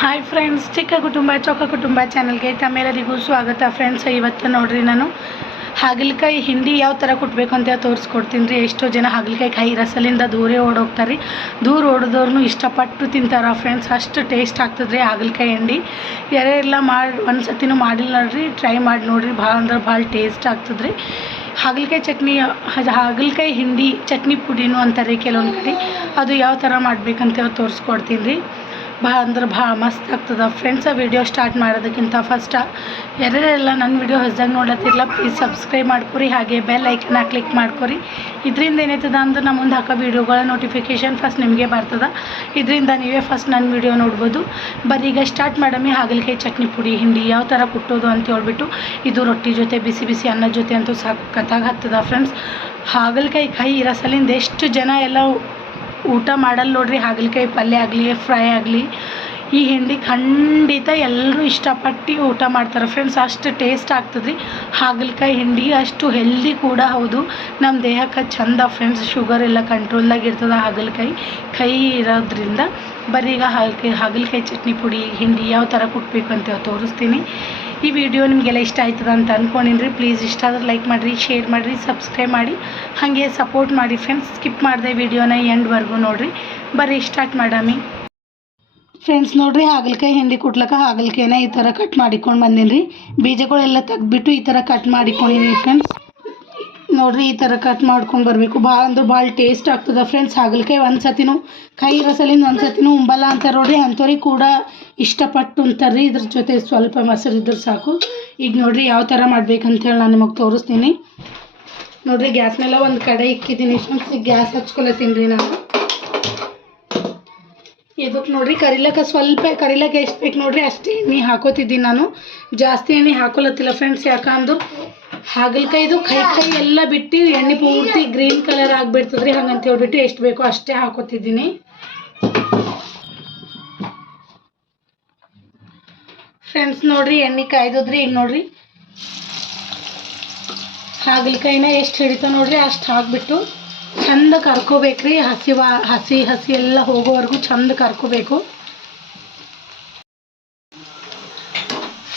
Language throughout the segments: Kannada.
ಹಾಯ್ ಫ್ರೆಂಡ್ಸ್ ಚಿಕ್ಕ ಕುಟುಂಬ ಚೊಕ್ಕ ಕುಟುಂಬ ಚಾನಲ್ಗೆ ತಮ್ಮೆಲ್ಲರಿಗೂ ಸ್ವಾಗತ ಫ್ರೆಂಡ್ಸ್ ಇವತ್ತು ನೋಡ್ರಿ ನಾನು ಹಾಗಲಕಾಯಿ ಹಿಂಡಿ ಯಾವ ಥರ ಕುಟ್ಬೇಕು ಅಂತ ತೋರಿಸ್ಕೊಡ್ತೀನಿ. ರೀ ಎಷ್ಟೋ ಜನ ಹಾಗಲಕಾಯಿ ಕಾಯಿ ರಸಲಿಂದ ದೂರೇ ಓಡೋಗ್ತಾರೆ. ದೂರ ಓಡೋದವ್ರು ಇಷ್ಟಪಟ್ಟು ತಿಂತಾರೆ ಫ್ರೆಂಡ್ಸ್ ಅಷ್ಟು ಟೇಸ್ಟ್ ಆಗ್ತದೆ ರೀ ಹಾಗಲಕಾಯಿ ಹಿಂಡಿ. ಯಾರೇ ಎಲ್ಲ ಮಾಡಿ ಒಂದು ಸತಿನೂ ಮಾಡಿಲ್ಲ ನೋಡ್ರಿ. ಟ್ರೈ ಮಾಡಿ ನೋಡಿರಿ. ಭಾಳ ಅಂದ್ರೆ ಭಾಳ ಟೇಸ್ಟ್ ಆಗ್ತದೆ ರೀ ಹಾಗಲಕಾಯಿ ಚಟ್ನಿ, ಹಾಗಲಕಾಯಿ ಹಿಂಡಿ ಚಟ್ನಿ ಪುಡಿನೂ ಅಂತಾರೆ ಕೆಲವೊಂದು ಕಡೆ. ಅದು ಯಾವ ಥರ ಮಾಡ್ಬೇಕಂತ ತೋರಿಸ್ಕೊಡ್ತೀನಿ ರೀ. ಭಾಳ ಅಂದ್ರೆ ಭಾಳ ಮಸ್ತ್ ಆಗ್ತದೆ. ಫ್ರೆಂಡ್ಸ್ ವಿಡಿಯೋ ಸ್ಟಾರ್ಟ್ ಮಾಡೋದಕ್ಕಿಂತ ಫಸ್ಟ ಯಾರ್ಯಾರೆಲ್ಲ ನನ್ನ ವಿಡಿಯೋ ಹೊಸ್ದಾಗಿ ನೋಡತ್ತಿರಲ್ಲ ಪ್ಲೀಸ್ ಸಬ್ಸ್ಕ್ರೈಬ್ ಮಾಡ್ಕೊರಿ. ಹಾಗೆ ಬೆಲ್ ಐಕನ್ನ ಕ್ಲಿಕ್ ಮಾಡ್ಕೊರಿ. ಇದರಿಂದ ಏನಾಯ್ತದ ಅಂದ್ರೆ ನಮ್ಮ ಮುಂದೆ ಹಾಕೋ ವೀಡಿಯೋಗಳ ನೋಟಿಫಿಕೇಶನ್ ಫಸ್ಟ್ ನಿಮಗೆ ಬರ್ತದೆ. ಇದರಿಂದ ನೀವೇ ಫಸ್ಟ್ ನನ್ನ ವಿಡಿಯೋ ನೋಡ್ಬೋದು. ಬರೀ ಈಗ ಸ್ಟಾರ್ಟ್ ಮಾಡಮ್ಮಿ ಹಾಗಲಕಾಯಿ ಚಟ್ನಿ ಪುಡಿ, ಹಿಂಡಿ ಯಾವ ಥರ ಕುಟ್ಟೋದು ಅಂತ ಹೇಳ್ಬಿಟ್ಟು, ಇದು ರೊಟ್ಟಿ ಜೊತೆ, ಬಿಸಿ ಬಿಸಿ ಅನ್ನದ ಜೊತೆ ಅಂತೂ ಸಖತ್ತಾಗಿ ಹತ್ತದ. ಫ್ರೆಂಡ್ಸ್ ಹಾಗಲಕಾಯಿ, ಕೈ ಸಲಿಂದ ಎಷ್ಟು ಜನ ಎಲ್ಲ ಊಟ ಮಾಡಲ್ಲ ನೋಡ್ರಿ, ಹಾಗಲಕಾಯಿ ಪಲ್ಯ ಆಗಲಿ ಫ್ರೈ ಆಗಲಿ. ಈ ಹಿಂಡಿ ಖಂಡಿತ ಎಲ್ಲರೂ ಇಷ್ಟಪಟ್ಟು ಊಟ ಮಾಡ್ತಾರೆ. ಫ್ರೆಂಡ್ಸ್ ಅಷ್ಟು ಟೇಸ್ಟ್ ಆಗ್ತದೆ ರೀ ಹಾಗಲಕಾಯಿ ಹಿಂಡಿ ಅಷ್ಟು ಹೆಲ್ದಿ ಕೂಡ ಹೌದು. ನಮ್ಮ ದೇಹಕ್ಕೆ ಚಂದ ಫ್ರೆಂಡ್ಸ್ ಶುಗರ್ ಎಲ್ಲ ಕಂಟ್ರೋಲ್ದಾಗ ಇರ್ತದೆ ಹಾಗಲಕಾಯಿ. ಕೈ ಇರೋದ್ರಿಂದ ಬರೀ ಈಗ ಹಾಗಲಕಾಯಿ ಹಾಗಲಕಾಯಿ ಚಟ್ನಿ ಪುಡಿ, ಹಿಂಡಿ ಯಾವ ಥರ ಕುಟ್ಬೇಕು ಅಂತ ತೋರಿಸ್ತೀನಿ. ಈ ವಿಡಿಯೋ ನಿಮಗೆಲ್ಲ ಇಷ್ಟ ಆಯ್ತದ ಅಂತ ಅಂದ್ಕೊಂಡಿನಿ ರೀ ಪ್ಲೀಸ್ ಇಷ್ಟ ಆದ್ರೆ ಲೈಕ್ ಮಾಡಿರಿ ಶೇರ್ ಮಾಡಿರಿ ಸಬ್ಸ್ಕ್ರೈಬ್ ಮಾಡಿ. ಹಾಗೆ ಸಪೋರ್ಟ್ ಮಾಡಿ ಫ್ರೆಂಡ್ಸ್ ಸ್ಕಿಪ್ ಮಾಡಿದೆ ವಿಡಿಯೋನ ಎಂಡ್ವರೆಗೂ ನೋಡಿರಿ. ಬರ್ರಿ ಸ್ಟಾರ್ಟ್ ಮಾಡಾಮಿ. ಫ್ರೆಂಡ್ಸ್ ನೋಡಿರಿ, ಹಾಗಲಕಾಯಿ ಹಿಂಡಿ ಕುಟ್ಲಕ್ಕ ಹಾಗಲಕಾಯಿನ ಈ ಥರ ಕಟ್ ಮಾಡಿಕೊಂಡು ಬಂದೀನಿ ರೀ ಬೀಜಗಳೆಲ್ಲ ತೆಗೆದ್ಬಿಟ್ಟು ಈ ಥರ ಕಟ್ ಮಾಡಿಕೊಂಡಿನಿ ಫ್ರೆಂಡ್ಸ್ ನೋಡ್ರಿ ಈ ಥರ ಕಟ್ ಮಾಡ್ಕೊಂಡು ಬರಬೇಕು. ಭಾಳ ಅಂದ್ರೆ ಭಾಳ ಟೇಸ್ಟ್ ಆಗ್ತದೆ ಫ್ರೆಂಡ್ಸ್ ಹಾಗಲಕಾಯಿ ಒಂದು ಸತಿನೂ ಕೈ ರಸಲಿಂದ ಒಂದು ಸತಿನೂ ಉಂಬಲ್ಲ ಅಂತಾರೆ ನೋಡ್ರಿ. ಅಂಥವ್ರಿಗೆ ಕೂಡ ಇಷ್ಟಪಟ್ಟು ಉಂತಾರೆ ರೀ ಇದ್ರ ಜೊತೆ ಸ್ವಲ್ಪ ಮೊಸರು ಇದ್ರೆ ಸಾಕು. ಈಗ ನೋಡ್ರಿ ಯಾವ ಥರ ಮಾಡ್ಬೇಕಂತೇಳಿ ನಾನು ನಿಮಗೆ ತೋರಿಸ್ತೀನಿ. ನೋಡ್ರಿ ಗ್ಯಾಸ್ ಮೇಲೆ ಒಂದು ಕಡೆ ಇಕ್ಕಿದ್ದೀನಿ. ಫ್ರೆಂಡ್ಸ್ ಈಗ ಗ್ಯಾಸ್ ಹಚ್ಕೊಳತ್ತೀನಿ ರೀ ನಾನು. ಇದಕ್ಕೆ ನೋಡ್ರಿ ಕರಿಲಕ್ಕ ಸ್ವಲ್ಪ ಕರಿಲಕ್ಕ ಎಷ್ಟು ಬೇಕು ನೋಡ್ರಿ ಅಷ್ಟೇ ಎಣ್ಣೆ ಹಾಕೋತಿದ್ದೀನಿ ನಾನು. ಜಾಸ್ತಿ ಎಣ್ಣೆ ಹಾಕೊಳತ್ತಿಲ್ಲ ಫ್ರೆಂಡ್ಸ್ ಯಾಕಂದ್ರೆ ಹಾಗಲಕಾಯಿದು ಕೈ ಕೈ ಎಲ್ಲ ಬಿಟ್ಟು ಎಣ್ಣೆ ಪೂರ್ತಿ ಗ್ರೀನ್ ಕಲರ್ ಆಗ್ಬಿಡ್ತದ್ರಿ, ಹಂಗಂತ ಹೇಳ್ಬಿಟ್ಟು ಎಷ್ಟು ಬೇಕೋ ಅಷ್ಟೇ ಹಾಕೋತಿದ್ದೀನಿ. ಫ್ರೆಂಡ್ಸ್ ನೋಡ್ರಿ, ಎಣ್ಣೆ ಕಾಯ್ದದ್ರಿ ಈಗ ನೋಡ್ರಿ. ಹಾಗಲಕಾಯಿನ ಎಷ್ಟು ಹಿಡಿತ ನೋಡ್ರಿ, ಅಷ್ಟು ಹಾಕ್ಬಿಟ್ಟು ಚಂದ ಕರ್ಕೋಬೇಕ್ರಿ, ಹಸಿ ಹಸಿ ಹಸಿ ಎಲ್ಲ ಹೋಗೋವರೆಗೂ ಚಂದ ಕರ್ಕೋಬೇಕು.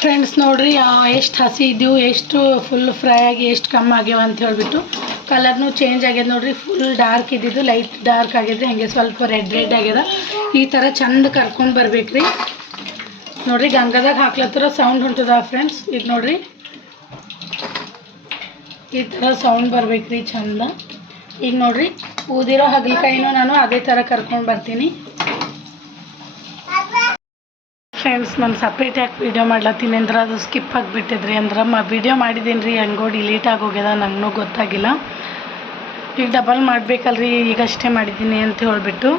ಫ್ರೆಂಡ್ಸ್ ನೋಡ್ರಿ ಎಷ್ಟು ಹಸಿ ಇದ್ದೀವು ಎಷ್ಟು ಫುಲ್ ಫ್ರೈ ಆಗಿ ಎಷ್ಟು ಕಮ್ಮಿ ಆಗ್ಯಾವ ಅಂತ ಹೇಳ್ಬಿಟ್ಟು ಕಲರ್ನು ಚೇಂಜ್ ಆಗ್ಯದ ನೋಡ್ರಿ ಫುಲ್ ಡಾರ್ಕ್ ಇದ್ದಿದ್ದು ಲೈಟ್ ಡಾರ್ಕ್ ಆಗಿದ್ರೆ ಹಾಗೆ ಸ್ವಲ್ಪ ರೆಡ್ ರೆಡ್ ಆಗ್ಯದ. ಈ ಥರ ಚಂದ ಕರ್ಕೊಂಡು ಬರ್ಬೇಕ್ರಿ. ನೋಡ್ರಿ, ಗಂಗಾದಾಗ ಹಾಕ್ಲತ್ತರ ಸೌಂಡ್ ಹೊಂಟದ ಫ್ರೆಂಡ್ಸ್ ಈಗ ನೋಡ್ರಿ. ಈ ಥರ ಸೌಂಡ್ ಬರ್ಬೇಕ್ರಿ ಚಂದ. ಈಗ ನೋಡ್ರಿ, ಊದಿರೋ ಹಗಲ್ಕಾಯಿನೂ ನಾನು ಅದೇ ಥರ ಕರ್ಕೊಂಡು ಬರ್ತೀನಿ. ಫ್ರೆಂಡ್ಸ್ ನಾನು ಸಪ್ರೇಟ್ ಯಾಕೆ ವೀಡಿಯೋ ಮಾಡ್ಲತ್ತೀನಿ. ಅಂದ್ರೆ ಅದು ಸ್ಕಿಪ್ ಆಗಿಬಿಟ್ಟಿದ್ರಿ. ಅಂದ್ರೆ ಮ ವೀಡಿಯೋ ಮಾಡಿದ್ದೀನಿ ರೀ, ಹೆಂಗೋ ಡಿಲೀಟ್ ಆಗೋಗ್ಯದ ನನಗೂ ಗೊತ್ತಾಗಿಲ್ಲ. ಈಗ ಡಬಲ್ ಮಾಡಬೇಕಲ್ರಿ ಈಗಷ್ಟೇ ಮಾಡಿದ್ದೀನಿ ಅಂತ ಹೇಳ್ಬಿಟ್ಟು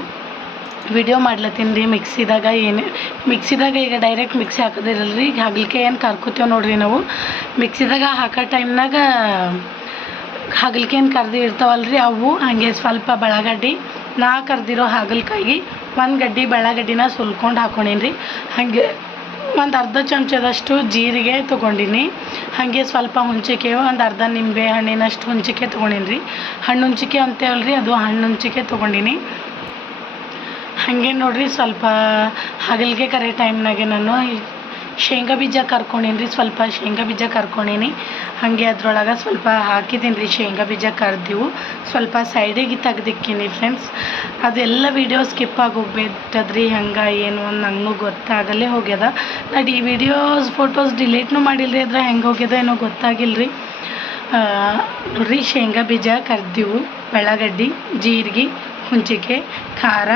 ವಿಡಿಯೋ ಮಾಡ್ಲತ್ತೀನಿ ರೀ. ಮಿಕ್ಸಿದಾಗ ಏನು, ಮಿಕ್ಸಿದಾಗ ಈಗ ಡೈರೆಕ್ಟ್ ಮಿಕ್ಸಿ ಹಾಕೋದಿರಲ್ರಿ ಈಗ ಹಗಲಿಕೆ ಏನು ಕರ್ಕೋತೇವೆ ನೋಡಿರಿ ನಾವು. ಮಿಕ್ಸಿದಾಗ ಹಾಕೋ ಟೈಮ್ನಾಗ ಹಗಲಿಕೆ ಏನು ಕರ್ದು ಇರ್ತಾವಲ್ರಿ, ಅವು ಹಾಗೆ ಸ್ವಲ್ಪ ಬೆಳಗಡ್ಡಿ ನಾ ಕರ್ದಿರೋ ಹಾಗಲಕಾಯಿಗೆ ಒಂದು ಗಡ್ಡಿ ಬೆಳಗಡ್ಡಿನ ಸುಲ್ಕೊಂಡು ಹಾಕೊಂಡೀನಿ ರೀ ಹಾಗೆ ಒಂದು ಅರ್ಧ ಚಮಚದಷ್ಟು ಜೀರಿಗೆ ತೊಗೊಂಡಿನಿ. ಹಾಗೆ ಸ್ವಲ್ಪ ಹುಂಚಿಕೆ ಒಂದು ಅರ್ಧ ನಿಂಬೆ ಹಣ್ಣಿನಷ್ಟು ಹುಂಚಿಕೆ ತೊಗೊಂಡೀನಿ ರೀ ಹಣ್ಣು ಹುಂಚಿಕೆ ಅಂತೇವಲ್ರಿ ಅದು ಹಣ್ಣು ಹುಂಚಿಕೆ ತೊಗೊಂಡಿನಿ. ಹಾಗೆ ನೋಡ್ರಿ ಸ್ವಲ್ಪ ಹಗಲಿಗೆ ಕರೆ ಟೈಮ್ನಾಗೆ ನಾನು ಶೇಂಗಾ ಬೀಜ ಕರ್ಕೊಂಡೇನಿ ರೀ ಸ್ವಲ್ಪ ಶೇಂಗಾ ಬೀಜ ಕರ್ಕೊಂಡೇನಿ. ಹಾಗೆ ಅದ್ರೊಳಗೆ ಸ್ವಲ್ಪ ಹಾಕಿದ್ದೀನಿ ರೀ ಶೇಂಗಾ ಬೀಜ ಕರ್ದಿವು. ಸ್ವಲ್ಪ ಸೈಡಿಗೆ ತೆಗ್ದಿಕ್ಕೀನಿ ಫ್ರೆಂಡ್ಸ್ ಅದೆಲ್ಲ ವೀಡಿಯೋ ಸ್ಕಿಪ್ ಆಗಿ ಹೋಗ್ಬಿಟ್ಟದ್ರಿ. ಹಂಗೆ ಏನು ಅಂತ ನನಗೂ ಗೊತ್ತಾಗಲ್ಲೇ ಹೋಗ್ಯದ. ನಾನು ಈ ವಿಡಿಯೋಸ್ ಫೋಟೋಸ್ ಡಿಲೀಟ್ನೂ ಮಾಡಿಲ್ಲ ರೀ ಅದ್ರ ಹೆಂಗೆ ಹೋಗ್ಯದ ಏನೋ ಗೊತ್ತಾಗಿಲ್ಲ ರೀ ನೋಡ್ರಿ ಶೇಂಗಾ ಬೀಜ ಕರ್ದಿವು. ಬೆಳಗಡ್ಡಿ ಜೀರಿಗೆ, ಹುಂಚಿಕೆ, ಖಾರ,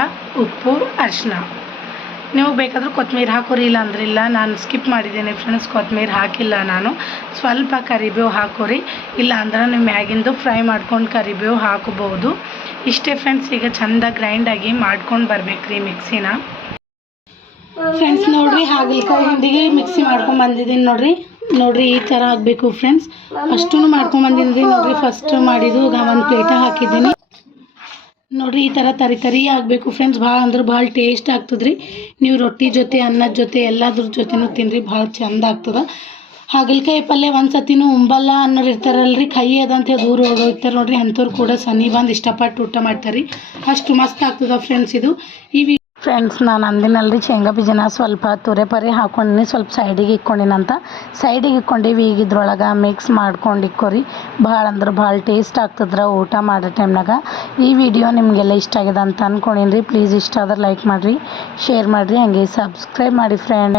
ಉಪ್ಪು ಅರಿಶಿನ ನೀವು ಬೇಕಾದರೂ ಕೊತ್ತಂಬರಿ ಹಾಕೋರಿ ಇಲ್ಲ. ಅಂದ್ರಿಲ್ಲ ನಾನು ಸ್ಕಿಪ್ ಮಾಡಿದ್ದೀನಿ ಫ್ರೆಂಡ್ಸ್ ಕೊತ್ತಂಬರಿ ಹಾಕಿಲ್ಲ ನಾನು. ಸ್ವಲ್ಪ ಕರಿಬೇವು ಹಾಕೋರಿ. ಇಲ್ಲ ಅಂದ್ರೆ ನೀವು ಮ್ಯಾಗಿಂದು ಫ್ರೈ ಮಾಡ್ಕೊಂಡು ಕರಿಬೇವು ಹಾಕೋಬಹುದು. ಇಷ್ಟೇ ಫ್ರೆಂಡ್ಸ್ ಈಗ ಚಂದ ಗ್ರೈಂಡಾಗಿ ಮಾಡ್ಕೊಂಡು ಬರ್ಬೇಕ್ರಿ ಮಿಕ್ಸಿನ ಫ್ರೆಂಡ್ಸ್ ನೋಡ್ರಿ ಹಾಗಲಕಾಯಿ ಹಿಂದಿಗೆ ಮಿಕ್ಸಿ ಮಾಡ್ಕೊಂಡು ಬಂದಿದ್ದೀನಿ ನೋಡ್ರಿ. ನೋಡ್ರಿ ಈ ಥರ ಆಗಬೇಕು ಫ್ರೆಂಡ್ಸ್ ಅಷ್ಟೂ ಮಾಡ್ಕೊಂಡು ಬಂದಿದ್ದೀನಿ ನೋಡ್ರಿ. ಫಸ್ಟ್ ಮಾಡಿದ್ದು ಒಂದು ಪ್ಲೇಟ ಹಾಕಿದ್ದೀನಿ. ನೋಡ್ರಿ, ಈ ಥರ ತರಿ ತರಿ ಆಗಬೇಕು. ಫ್ರೆಂಡ್ಸ್ ಭಾಳ ಅಂದ್ರೆ ಭಾಳ ಟೇಸ್ಟ್ ಆಗ್ತದ್ರಿ. ನೀವು ರೊಟ್ಟಿ ಜೊತೆ ಅನ್ನದ ಜೊತೆ, ಎಲ್ಲದ್ರ ಜೊತೆನೂ ತಿನ್ನಿರಿ ಭಾಳ ಚಂದ ಆಗ್ತದೆ. ಹಾಗಲಕಾಯಿ ಪಲ್ಯ ಒಂದು ಸತಿನೂ ಉಂಬಲ್ಲ ಅನ್ನೋರು ಇರ್ತಾರಲ್ರಿ. ಕೈ ಅಂತ ಹೇಳಿ ದೂರ ಹೋಗೋಗ್ತಾರೆ ನೋಡ್ರಿ. ಅಂಥವ್ರು ಕೂಡ ಸನಿ ಬಂದು ಇಷ್ಟಪಟ್ಟು ಊಟ ಮಾಡ್ತಾರೆ. ಅಷ್ಟು ಮಸ್ತ್ ಆಗ್ತದೆ ಫ್ರೆಂಡ್ಸ್ ಇದು. ಈ ಫ್ರೆಂಡ್ಸ್ ನಾನು ಅಂದಿನಲ್ರಿ, ಶೇಂಗಾ ಬೀಜನ ಸ್ವಲ್ಪ ತುರೆ ಪರಿ ಹಾಕೊಂಡಿನಿ, ಸ್ವಲ್ಪ ಸೈಡಿಗೆ ಇಕ್ಕೊಂಡಿನಂತ. ಸೈಡಿಗೆ ಇಕ್ಕೊಂಡಿವಿ, ಈಗ ಇದ್ರೊಳಗೆ ಮಿಕ್ಸ್ ಮಾಡ್ಕೊಂಡು ಇಕ್ಕೋರಿ. ಭಾಳ ಅಂದ್ರೆ ಭಾಳ ಟೇಸ್ಟ್ ಆಗ್ತದ್ರ ಊಟ ಮಾಡೋ ಟೈಮ್ನಾಗ ಈ ವಿಡಿಯೋ ನಿಮಗೆಲ್ಲ ಇಷ್ಟ ಆಗಿದೆ ಅಂತ ಅಂದ್ಕೊಂಡಿನಿ ರೀ ಪ್ಲೀಸ್ ಇಷ್ಟ ಆದ್ರೆ ಲೈಕ್ ಮಾಡಿರಿ ಶೇರ್ ಮಾಡಿರಿ, ಹಾಗೆ ಸಬ್ಸ್ಕ್ರೈಬ್ ಮಾಡಿ ಫ್ರೆಂಡ್